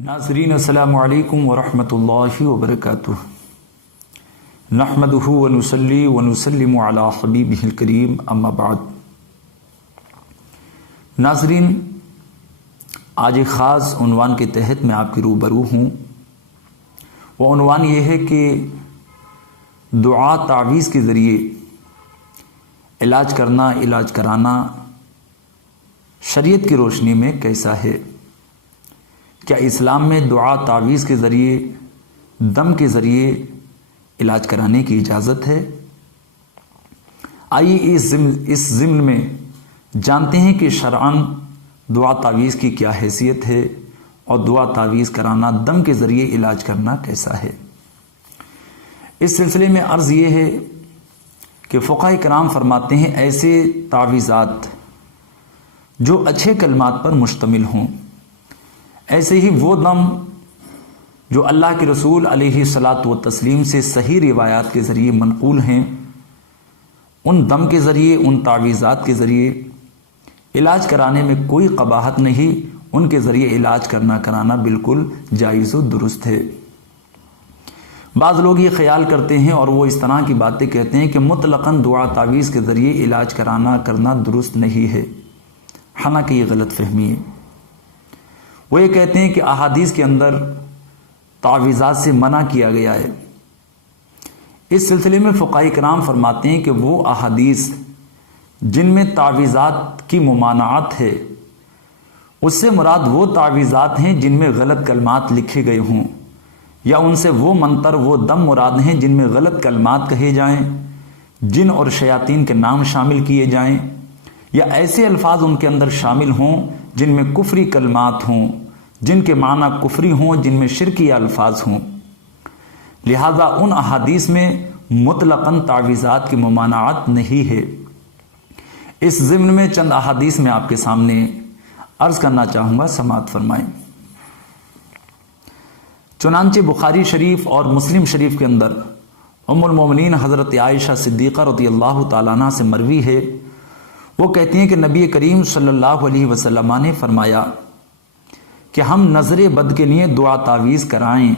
ناظرین السلام علیکم ورحمۃ اللہ وبرکاتہ۔ نحمدہ ونصلی ونسلم علی حبیبہ الکریم، اما بعد۔ ناظرین، آج ایک خاص عنوان کے تحت میں آپ کے روبرو ہوں۔ وہ عنوان یہ ہے کہ دعا تعویذ کے ذریعے علاج کرنا، علاج کرانا شریعت کی روشنی میں کیسا ہے؟ کیا اسلام میں دعا تعویذ کے ذریعے، دم کے ذریعے علاج کرانے کی اجازت ہے؟ آئیے اس ضمن میں جانتے ہیں کہ شرعاً دعا تعویذ کی کیا حیثیت ہے اور دعا تعویذ کرانا، دم کے ذریعے علاج کرنا کیسا ہے۔ اس سلسلے میں عرض یہ ہے کہ فقہاء کرام فرماتے ہیں ایسے تعویذات جو اچھے کلمات پر مشتمل ہوں، ایسے ہی وہ دم جو اللہ کے رسول علیہ الصلاۃ والتسلیم سے صحیح روایات کے ذریعے منقول ہیں، ان دم کے ذریعے، ان تعویذات کے ذریعے علاج کرانے میں کوئی قباحت نہیں، ان کے ذریعے علاج کرانا بالکل جائز و درست ہے۔ بعض لوگ یہ خیال کرتے ہیں اور وہ اس طرح کی باتیں کہتے ہیں کہ مطلقاً دعا تعویذ کے ذریعے علاج کرنا درست نہیں ہے، حالانکہ یہ غلط فہمی ہے۔ وہ یہ کہتے ہیں کہ احادیث کے اندر تعویذات سے منع کیا گیا ہے۔ اس سلسلے میں فقہاء کرام فرماتے ہیں کہ وہ احادیث جن میں تعویذات کی ممانعت ہے، اس سے مراد وہ تعویذات ہیں جن میں غلط کلمات لکھے گئے ہوں، یا ان سے وہ منتر، وہ دم مراد ہیں جن میں غلط کلمات کہے جائیں، جن اور شیاطین کے نام شامل کیے جائیں، یا ایسے الفاظ ان کے اندر شامل ہوں جن میں کفری کلمات ہوں، جن کے معنی کفری ہوں، جن میں شرکی الفاظ ہوں۔ لہذا ان احادیث میں مطلقاً تعویذات کی ممانعت نہیں ہے۔ اس ضمن میں چند احادیث میں آپ کے سامنے عرض کرنا چاہوں گا، سماعت فرمائیں۔ چنانچہ بخاری شریف اور مسلم شریف کے اندر ام المومنین حضرت عائشہ صدیقہ رضی اللہ تعالیٰ عنہ سے مروی ہے، وہ کہتی ہیں کہ نبی کریم صلی اللہ علیہ وسلم نے فرمایا کہ ہم نظر بد کے لیے دعا تعویذ کرائیں،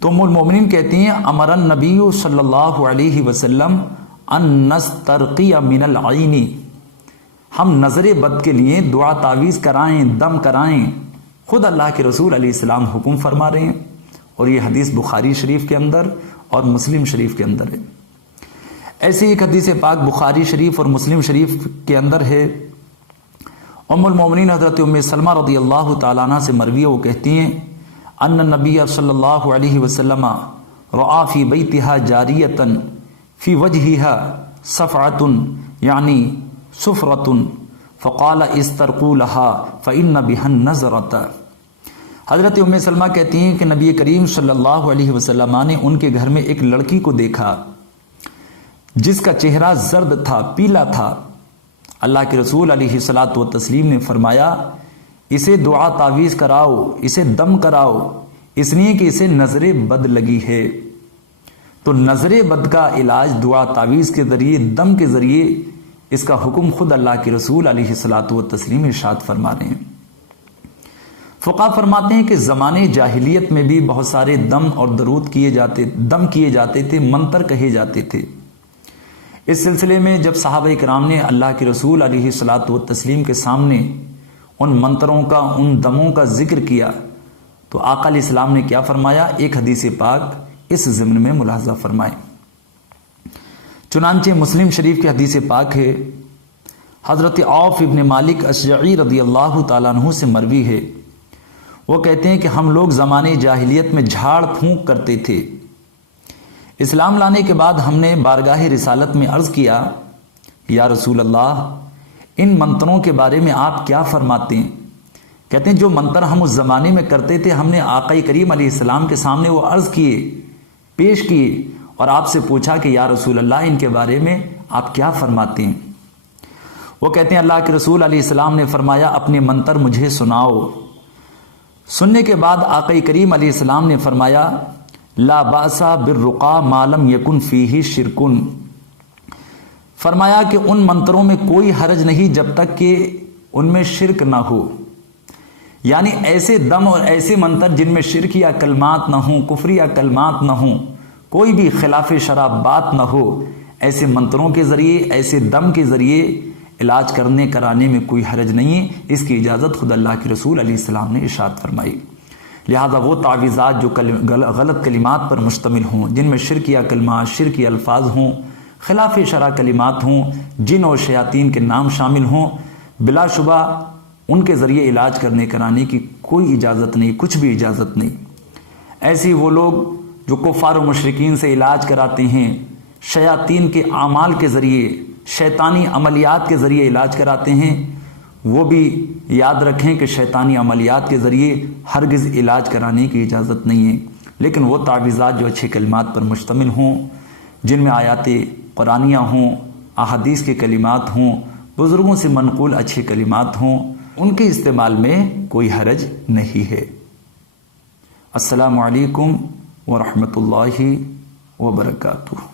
تو ام المومنین کہتی ہیں امر النبی صلی اللہ علیہ وسلم ان نسترقی من العین، ہم نظر بد کے لیے دعا تعویذ کرائیں، دم کرائیں، خود اللہ کے رسول علیہ السلام حکم فرما رہے ہیں، اور یہ حدیث بخاری شریف کے اندر اور مسلم شریف کے اندر ہے۔ ایسی ایک حدیث پاک بخاری شریف اور مسلم شریف کے اندر ہے، ام المومنین حضرت ام سلمہ رضی اللہ تعالیٰ عنہ سے مروی، وہ کہتی ہیں ان النبی صلی اللہ علیہ وسلم رعا فی بیتہا جاریۃ فی وجہہا صفعۃ یعنی صفرۃ فقال استرقوا لها فإن بها النظرۃ۔ حضرت ام سلمہ کہتی ہیں کہ نبی کریم صلی اللہ علیہ وسلم نے ان کے گھر میں ایک لڑکی کو دیکھا جس کا چہرہ زرد تھا، پیلا تھا۔ اللہ کے رسول علیہ الصلاۃ والتسلیم نے فرمایا اسے دعا تعویذ کراؤ، اسے دم کراؤ، اس لیے کہ اسے نظر بد لگی ہے۔ تو نظر بد کا علاج دعا تعویذ کے ذریعے، دم کے ذریعے، اس کا حکم خود اللہ کے رسول علیہ الصلاۃ والتسلیم ارشاد فرما رہے ہیں۔ فقہاء فرماتے ہیں کہ زمانے جاہلیت میں بھی بہت سارے دم اور درود کیے جاتے تھے، منتر کہے جاتے تھے۔ اس سلسلے میں جب صحابہ کرام نے اللہ کے رسول علیہ الصلاۃ والتسلیم کے سامنے ان منتروں کا، ان دموں کا ذکر کیا، تو آقا علیہ السلام نے کیا فرمایا؟ ایک حدیث پاک اس ضمن میں ملاحظہ فرمائیں۔ چنانچہ مسلم شریف کی حدیث پاک ہے، حضرت عوف ابن مالک اشجعی رضی اللہ تعالیٰ عنہ سے مروی ہے، وہ کہتے ہیں کہ ہم لوگ زمانے جاہلیت میں جھاڑ پھونک کرتے تھے۔ اسلام لانے کے بعد ہم نے بارگاہ رسالت میں عرض کیا، یا رسول اللہ، ان منتروں کے بارے میں آپ کیا فرماتے ہیں؟ کہتے ہیں جو منتر ہم اس زمانے میں کرتے تھے، ہم نے آقا کریم علیہ السلام کے سامنے وہ عرض کیے، پیش کیے، اور آپ سے پوچھا کہ یا رسول اللہ ان کے بارے میں آپ کیا فرماتے ہیں؟ وہ کہتے ہیں اللہ کے رسول علیہ السلام نے فرمایا اپنے منتر مجھے سناؤ۔ سننے کے بعد آقا کریم علیہ السلام نے فرمایا لا باس بالرقا ما لم یکن فیہ شرکن، فرمایا کہ ان منتروں میں کوئی حرج نہیں جب تک کہ ان میں شرک نہ ہو، یعنی ایسے دم اور ایسے منتر جن میں شرک یا کلمات نہ ہوں، کفر یا کلمات نہ ہوں، کوئی بھی خلاف شرع بات نہ ہو، ایسے منتروں کے ذریعے، ایسے دم کے ذریعے علاج کرانے میں کوئی حرج نہیں ہے۔ اس کی اجازت خود اللہ کے رسول علیہ السلام نے ارشاد فرمائی۔ لہذا وہ تعویذات جو غلط کلمات پر مشتمل ہوں، جن میں شرک یا کلمات، شرک یا الفاظ ہوں، خلاف شرع کلمات ہوں، جن اور شیاطین کے نام شامل ہوں، بلا شبہ ان کے ذریعے علاج کرانے کی کوئی اجازت نہیں، کچھ بھی اجازت نہیں۔ ایسی وہ لوگ جو کفار و مشرکین سے علاج کراتے ہیں، شیاطین کے اعمال کے ذریعے، شیطانی عملیات کے ذریعے علاج کراتے ہیں، وہ بھی یاد رکھیں کہ شیطانی عملیات کے ذریعے ہرگز علاج کرانے کی اجازت نہیں ہے۔ لیکن وہ تعویذات جو اچھے کلمات پر مشتمل ہوں، جن میں آیات قرآنیہ ہوں، احادیث کے کلمات ہوں، بزرگوں سے منقول اچھے کلمات ہوں، ان کے استعمال میں کوئی حرج نہیں ہے۔ السلام علیکم ورحمۃ اللہ وبرکاتہ۔